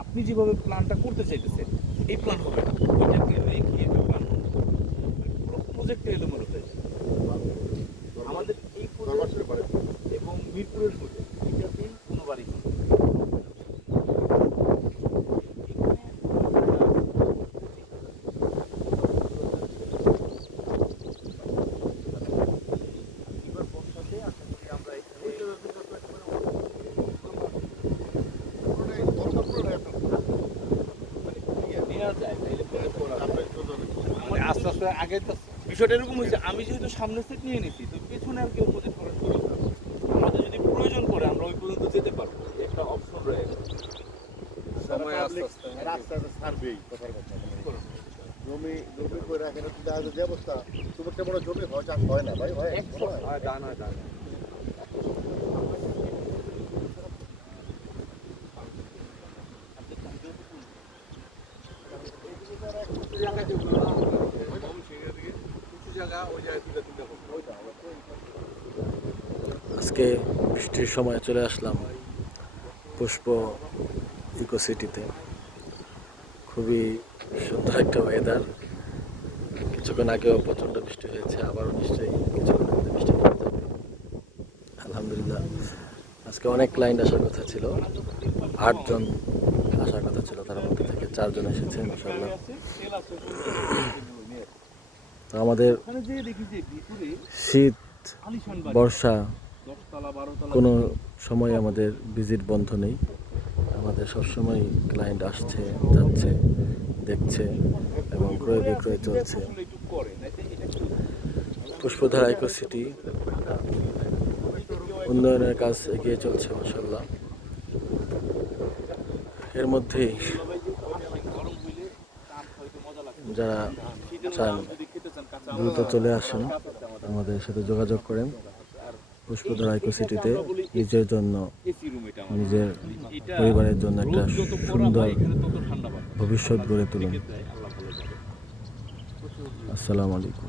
আপনি যেভাবে প্ল্যানটা করতে চাইতেছেন এই প্ল্যান হবে না, ওইটাকে রেখে একটা প্ল্যান করতে হবে। পুরো প্রজেক্টটা এলোমেলো হয়ে যাবে। আমাদের এই প্রজেক্ট এবং মিরপুরের প্রজেক্ট এটাতেই কোনো বাড়ি হবে না। এবার বর্ষাতে আশা করি আমরা এখানে নেওয়া যায়, তাইলে পরে মানে আস্তে আস্তে আগে তো বিষয়টা এরকম হয়েছে, আমি যেহেতু সামনে সেট নিয়ে নিছি তো পেছনে আর কেউ প্রজেক্ট করার সুযোগ নেই। আমাদের যদি প্রয়োজন পড়ে আমরা ওই পর্যন্ত যেতে পারবো, একটা অপশন রয়ে গেছে। সময় আস্তে আস্তে রাস্তাটা ছাড়বেই কথার কথা। জমি জমি করে রাখেন দেখা যায় যে অবস্থা, তোমার কেমন জমি হয় চাষ হয় না ভাই, হয় দান হয় দান আজকে বৃষ্টির সময় চলে আসলাম পুষ্প ইকো সিটিতে। খুবই সুন্দর একটা ওয়েদার। কিছুক্ষণ আগেও প্রচণ্ড বৃষ্টি হয়েছে, আবারও নিশ্চয়ই কিছুক্ষণ মধ্যে বৃষ্টি নেমে যাবে। আলহামদুলিল্লাহ, আজকে অনেক ক্লায়েন্ট আসার কথা ছিল, 8 জন আসার কথা ছিল, তার মধ্যে থেকে 4 জন এসেছে ইনশাআল্লাহ। তো আমাদের শীত বর্ষা কোনো সময় আমাদের ভিজিট বন্ধ নেই। আমাদের সবসময় ক্লায়েন্ট আসছে, যাচ্ছে, দেখছে এবং ক্রয় বিক্রয় চলছে। পুষ্পধারা ইকো সিটি উন্নয়নের কাজ এগিয়ে চলছে মাশাআল্লাহ। এর মধ্যেই যারা চান দ্রুত চলে আসেন, আমাদের সাথে যোগাযোগ করেন। পুষ্পধারা ইকো সিটিতে নিজের জন্য, নিজের পরিবারের জন্য একটা সুন্দর ভবিষ্যৎ গড়ে তুলুন। আসসালামু আলাইকুম।